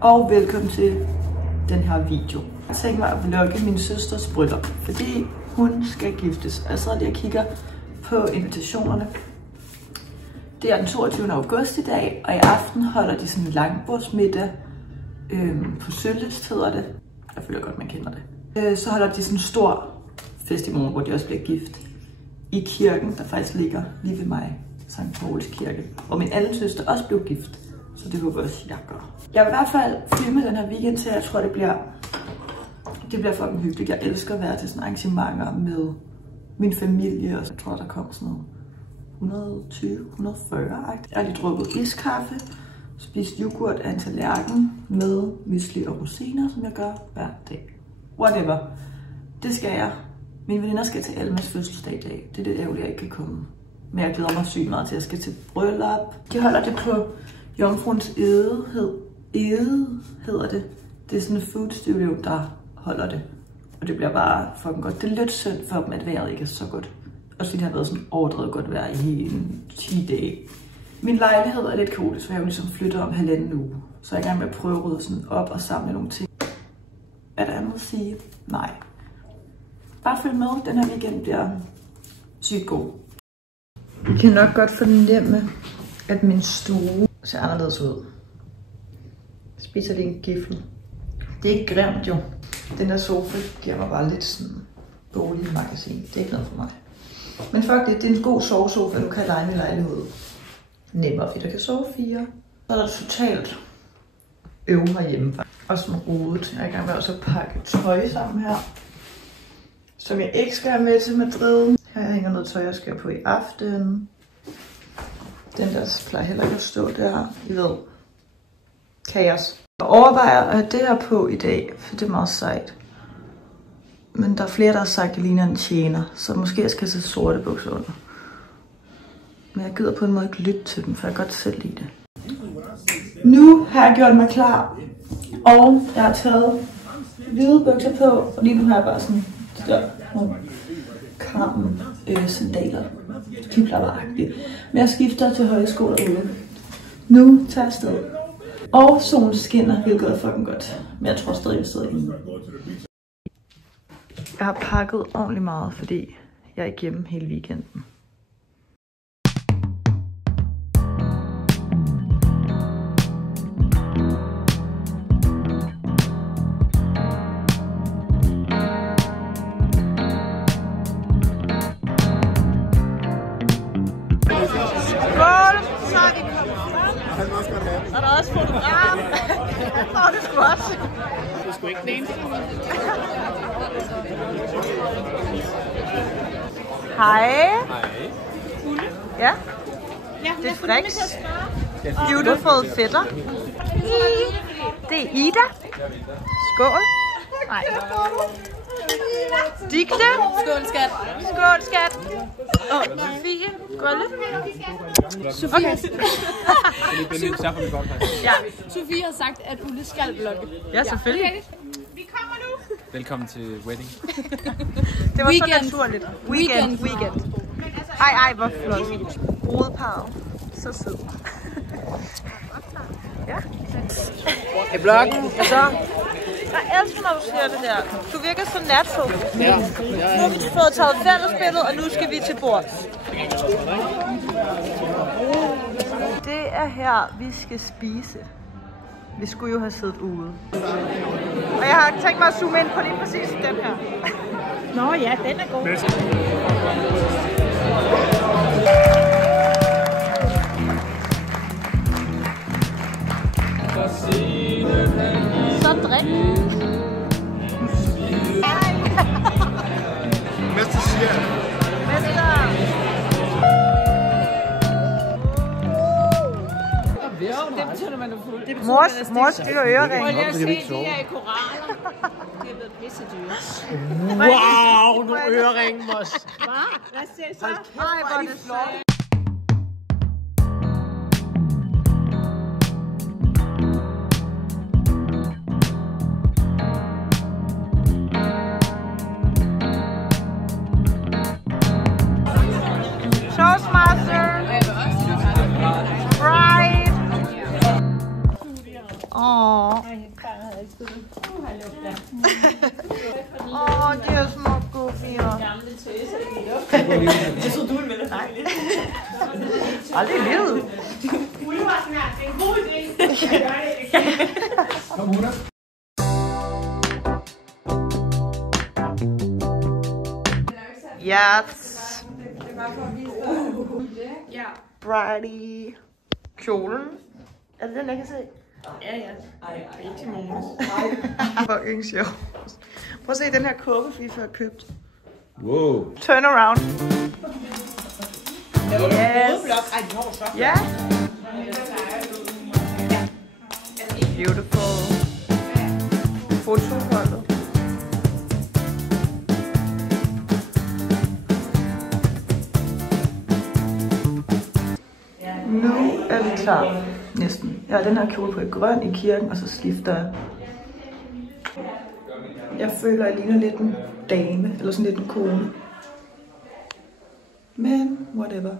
og velkommen til den her video. Jeg tænker mig at vlogge min søsters bryllup, fordi hun skal giftes. Jeg sidder lige og kigger på invitationerne. Det er den 22. august i dag, og i aften holder de sådan en langbordsmiddag på Sølyst hedder det. Jeg føler godt, man kender det. Så holder de sådan en stor fest i morgen, hvor de også bliver gift i kirken, der faktisk ligger lige ved mig, Sankt Pauls Kirke, hvor min anden søster også blev gift. Så det håber jeg også, jeg gør. Jeg vil i hvert fald filme den her weekend til, jeg tror, det bliver fucking hyggeligt. Jeg elsker at være til sådan arrangementer med min familie, og så tror jeg, der kommer sådan noget 120-140. Jeg har lige drukket iskaffe, spist yoghurt af en tallerken med mysli og rosiner, som jeg gør hver dag. Whatever. Det skal jeg. Mine veninder skal til Almas fødselsdag i dag. Det er det ærgerligt, jeg ikke kan komme. Men jeg glæder mig sygt meget til, at jeg skal til bryllup. De holder det på Jomfruens Ede hedder det. Det er sådan et food studio, der holder det. Og det bliver bare fucking godt. Det er lidt synd for dem, at vejret ikke er så godt. Også fordi det har været sådan overdrevet godt vejr i hele 10 dage. Min lejlighed er lidt kaotisk, for jeg har jo ligesom flyttet om 1,5 uge. Så jeg er i gang med at prøve at rydde sådan op og samle nogle ting. Er der andet at sige? Nej. Bare følg med. Den her weekend bliver sygt god. I kan nok godt fornemme, at min stue ser anderledes ud. Jeg spiser lige en giffel. Det er ikke grimt jo. Den der sofa giver mig bare lidt sådan boligmagasin. Det er ikke noget for mig. Men fuck det er en god sovesofa, du kan lege min lejlighed. Nemmere, fordi der kan sove 4. Så er der totalt herhjemme. Og sådan rodet. Jeg er i gang med også at pakke tøj sammen her, som jeg ikke skal have med til Madrid. Her hænger noget tøj, jeg skal på i aften. Den der plejer heller ikke at stå der. I ved. Kaos. Jeg overvejer at have det her på i dag, for det er meget sejt. Men der er flere, der har sagt, at det ligner en tjener, så måske jeg skal tage sorte bukser under. Men jeg gider på en måde ikke lytte til dem, for jeg kan godt selv lide det. Nu har jeg gjort mig klar, og jeg har taget hvide bukser på, og lige nu har jeg bare sådan nogle Carmen sandaler. Kiplapper-agtigt. Men jeg skifter til høje sko derude. Nu tager jeg afsted. Og solen skinner, hvilket er fucking godt. Men jeg tror stadig, jeg sidder inde. Jeg har pakket ordentligt meget, fordi jeg er ikke hjemme hele weekenden. Og der er også fotograf. Og det skulle også. Det skulle ikke den eneste. Hej. Hej. Ulle. Ja. Ja, det er Frix. Beautiful fætter. Det er Ida. Skål. Nej. Digte. Skål, skat. Skål, skat. Og Sofie. Golle. Sofie. Okay. Ja. Sofie har sagt, at Ulle skal vlogge. Ja, selvfølgelig. Vi kommer nu. Velkommen til wedding. Det var så naturligt. Weekend. Ej, hvor flot. Brudeparret. Så sød. Ja. Et blok, og så? Jeg elsker, når du siger det der. Du virker så natfokus. Ja. Nu har vi fået taget fællesbilledet, og nu skal vi til bords. Det er her, vi skal spise. Vi skulle jo have siddet ude. Og jeg har tænkt mig at zoome ind på lige præcis den her. Nå ja, den er god. Så drik. Mester siger. Det betyder, man er fuld. Mors dyre ørering. Prøv lige at se de her koraller. De er blevet pisse dyre. Wow, nogle øreringe, Mos. Hvad siger så? Ej, hvor er det flot. Toastmaster. Bride. Åh. Det så du en med det. Nej. Aldrig i livet. Ulle var sådan her, det er en god idé. Jeg gør det. Kom, Ulla. Yes. Bridey. Kjolen. Er det den, jeg kan se? Ja, ja. Ej, ikke til Mogens. Fucking sjov. Prøv at se den her kåbe, vi har købt. Wow. Turn around. Yes. Ja. Beautiful. Fotoholdet. Nu er vi klar. Næsten. Jeg har den her kjole på i grøn i kirken, og så skifter jeg. Jeg føler, jeg ligner lidt en dame, eller sådan lidt en kone. Men, whatever.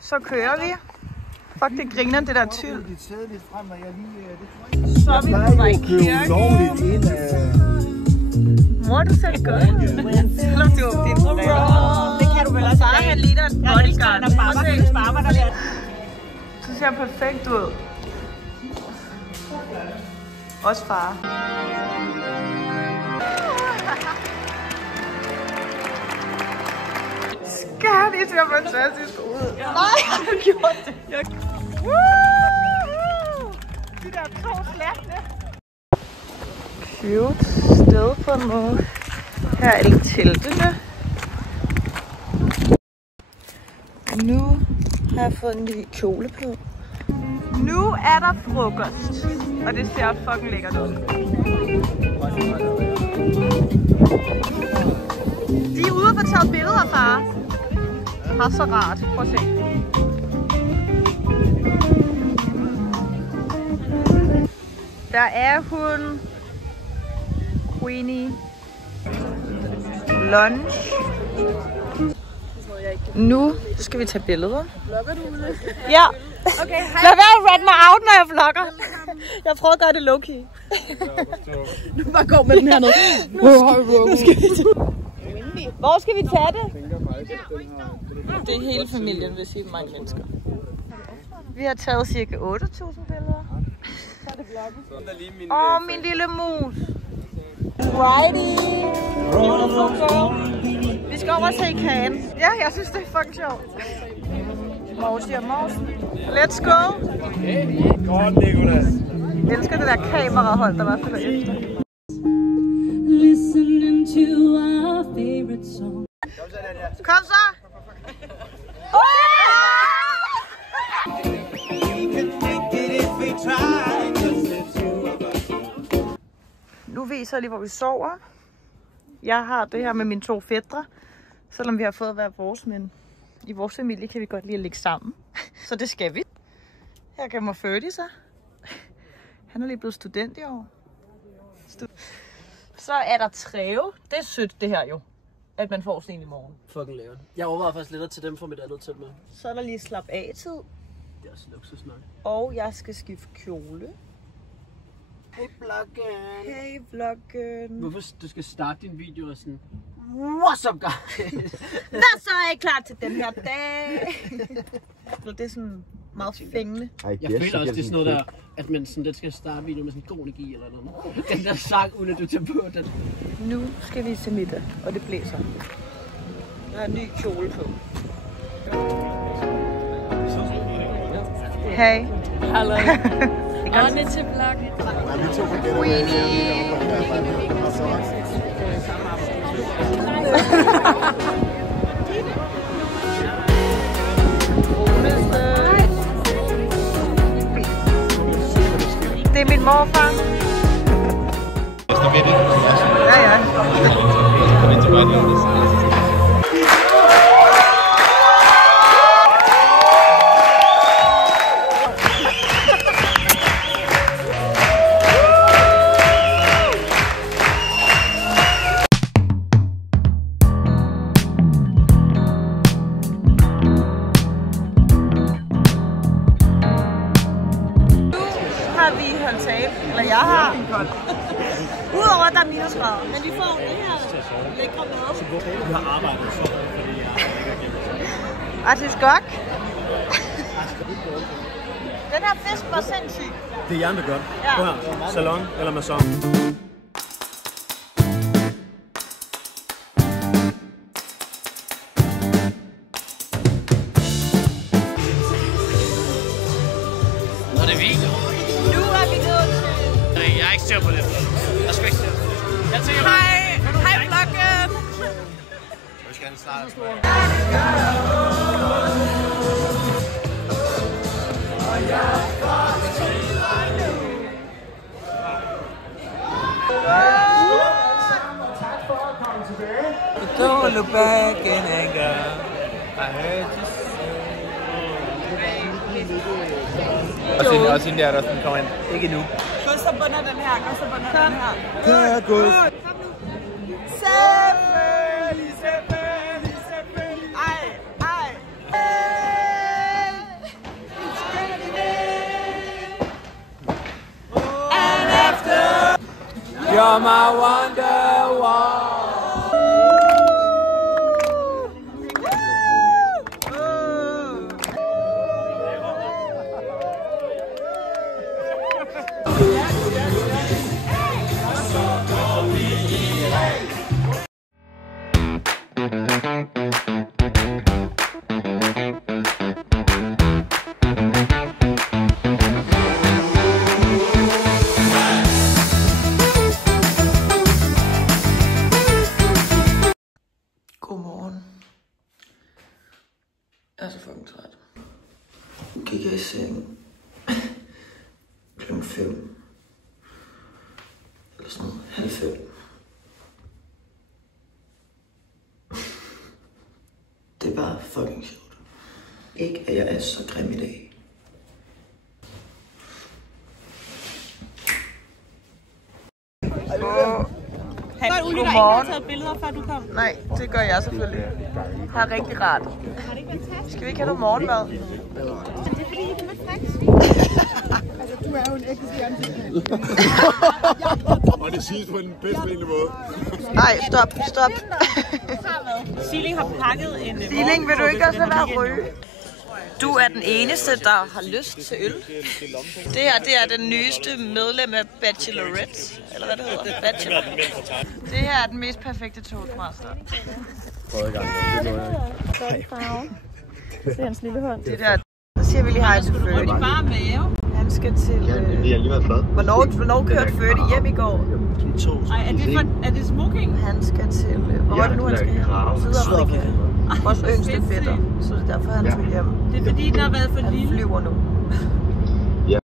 Så kører vi. Fuck, det griner det der tyld. Så er vi på vej i kirken. Mor, du ser godt. Selvom du er din bror. Det kan du vel også. Far, han ligner en bodyguard. Barber, der lærer. Du ser perfekt ud. Også far. Skat, I ser fantastisk ud. Nej, jeg har gjort det. De der to slagne. Cute sted på en måde. Her er det teltene. Nu har jeg fået en lille kjole på. Nu er der frokost, og det ser fucking lækkert ud. De er ude og få taget billeder, far. Har så rart. Prøv at se. Der er hun. Queenie. Lunch. Nu skal vi tage billeder. Vlogger du ude? Ja. Okay, hej. Lad være at rat mig out, når jeg vlogger. Jeg prøver at gøre det low-key. Nu bare gå med den her ned. Hvor skal vi tage det? Det er hele familien, hvis I er mange mennesker. Vi har taget cirka 8.000 billeder. Åh, min lille mus. Righty. Beautiful girl. Vi skal over og se kagen. Ja, jeg synes, det er fucking sjovt. Morsi og Morsen. Let's go. Godt, Nicolas. Jeg elsker det der kamerahold, der var for efter. Listening to our favorite song. Kom så! Nu viser jeg lige, hvor vi sover. Jeg har det her med mine 2 fætre. Selvom vi har fået hver vores, men i vores familie kan vi godt lide at ligge sammen. Så det skal vi. Her kan man føde sig. Han er lige blevet student i år. Så er der Treve. Det er sødt det her jo. At man får sådan en i morgen. Fucking lækkert. Jeg overvejer faktisk lidt til dem for mit andet tæt med. Så er der lige slap af tid. Det er også luksusnak. Og jeg skal skifte kjole. Hey vloggen. Hey vloggen. Hvorfor du skal starte din video og sådan, what's up guys? Så er jeg klar til den her dag. Det er sådan meget fængende. Jeg føler også, det er sådan noget der, at man sådan, den skal starte video med sådan god energi eller noget. Den der sang, uden at du tager på den. Nu skal vi til middag, og det blæser. Jeg har en ny kjole på. Hey. Hallo. Anne til vloggen. Det er min morfar. Ja, ja. har vi holdt tale, eller jeg har. Udover at der er minusgrader, men vi får det her lækre mad. Du har arbejdet så, fordi jeg ikke har glemt. Artiskok. Den her fisk var sindssyg. Det er hjernet godt. Ja. Prøv her. Salon eller maison. Nå, det er video. Nu er vi nået til... Jeg er ikke styr på det. Jeg skal ikke styr på det. Jeg tænker bare... Hej vloggen! Vi skal have en start. Don't look back in anger. I heard you say. Og siden der sådan kommer ind. Ikke nu. Gustav bunder den her, Gustav bunder den her. Det er godt. Selvfølgelig, selvfølgelig, selvfølgelig. Ej, ej. And after. You're my wonderwall. Godmorgen. Jeg er så fucking træt. Gik jeg i seng klokken 5. Eller sådan noget. 4:30. Det er bare fucking sjovt. Ikke at jeg er så grim i dag. Godmorgen. Har ikke taget billeder, før du kom? Nej, det gør jeg selvfølgelig. Det er rigtig rart. Skal vi ikke have noget morgenmad? Det er fordi, det er lidt frækt. Altså, du er jo en ægte stjerne. Og det siges på den bedste måde. Nej, stop. Siling har pakket en... Siling, vil du ikke også lade være at ryge? Du er den eneste, der har lyst til øl. Det her, det er den nyeste medlem af Bachelorette, eller hvad det hedder, Bachelor. Det her er den mest perfekte toastmaster. Det er hans lille hånd. Det der, så siger vi lige hej til Ferdy. Bare mave. Han skal til... Hvornår kørte Ferdy hjem i går? Ej, er det smoking? Han skal til... Hvor er det nu, han skal hjem? Sydafrika. Vores yngste fætter. Så det er derfor, han tog hjem. Det er fordi, den har været for lille. Han flyver nu.